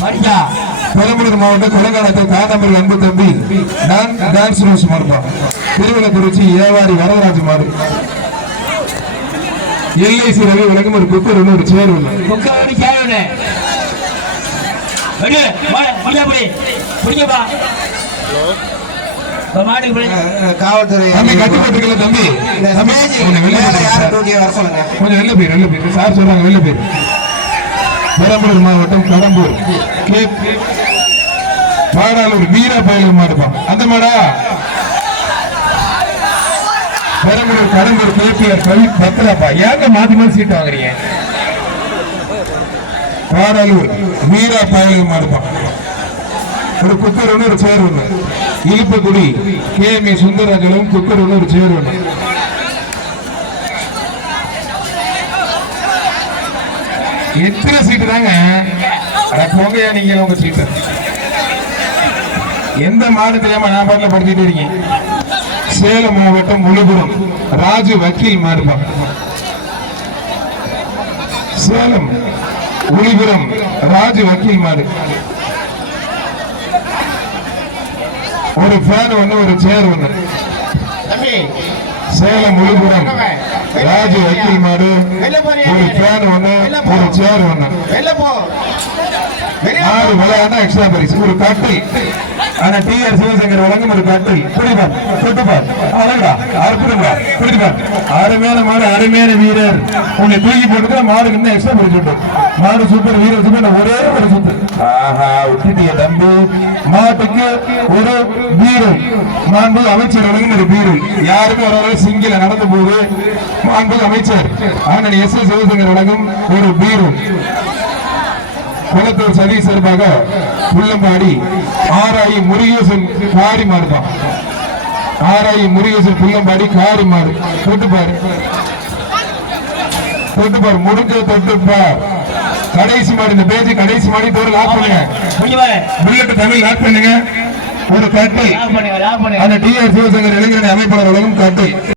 பெரம்பலூர் மாவட்டம் கொலங்கானத்தை காதாம்பரி அன்பு தம்பி டான்ஸ் ரோஸ் மாடுப்பா. திருவிழக்குறிச்சி ஏவாரி வரதராஜ் மாடு. எல்ஐசி ரவி விளக்கம் ஒரு குக்கர் ஒன்று ஒரு சேர் ஒன்று. காவல்துறை கட்டுப்பட்டுக்கல தம்பி. கொஞ்சம் வெளில போயிரு சார் சொல்றாங்க, வெளில போயிரு. பெரம்பலூர் மாவட்டம் கடம்பூர் பாடாலூர் வீரா பயல் மாடுப்பான். அந்த மாடா பெரம்பலூர் கடம்பூர் கேபிஆர் கவி பத்தலப்பா. ஏங்க மாத்தி மாத்தி சீட்டு வாங்குறீங்க? பாடாலூர் வீரா பயல் மாடுப்பான். ஒரு குக்கர் ஒன்று ஒரு சேர் ஒன்று. இழுப்பக்குடி KMA சுந்தரராஜனும் குக்கர் ஒன்று ஒரு சேர் ஒன்று. எத்தனை சீட்டு தாங்க போங்க நீங்க உங்க சீட்டு. எந்த மாடு தெரியாம நான் பாட்டில் படுத்திட்டு இருக்கீங்க. சேலம் மாவட்டம் முழுபுரம் ராஜு வக்கீல் மாடுப்பா. சேலம் முழுபுரம் ராஜு வக்கீல் மாடு. ஒரு ஃபேன் ஒண்ணு ஒரு சேர் ஒண்ணு. சேலம் முழுபுரம் ராஜு வக்கீல் மாடு. ஒரு ஃபேன் ஒண்ணு ஒரு சேர் ஒண்ணு. மாடு விளையாண்டா எக்ஸ்ட்ரா பரிசு ஒரு கட்டில். ஆனா TR சிவசங்கர் வழங்கும் ஒரு கட்டில். புரியுமார் தொட்டுப்பார் அழகா அற்புதமா புரியுமார். அருமையான மாடு அருமையான வீரர். உன்னை தூக்கி போட்டு மாடுக்கு இன்னும் எக்ஸ்ட்ரா பரிசு விட்டோம். மாடு சூப்பர் வீரர் சூப்பர் ஒரே ஒரு சூப்பர். ஆஹா விட்டுட்டிய தம்பி. மாட்டுக்கு ஒரு பீரு. மாண்பு அமைச்சர் வழங்கும் ஒரு பீரு. யாருமே ஒரு சிங்கில நடந்த போது மாண்பு அமைச்சர் அண்ணன் S. சிவசங்கர் வழங்கும் ஒரு பீரு. குளத்தூர் சதி சார்பாக புள்ளம்பாடி ஆராயி முருகேசன் காரி மாடுதான். ஆராயி முருகேசன் புள்ளம்பாடி காரி மாடு. தொட்டுப்பாரு முடிஞ்ச தொட்டுப்பார். கடைசி மாடு இந்த பேஜ் கடைசி மாடி தோறு லாக் பண்ணுங்க. புல்லட் தமிழ் லாக் பண்ணுங்க. ஒரு கட்டை அந்த TR சிவசங்கர் இளைஞரணி அமைப்பாளர் வழங்கும் கட்டை.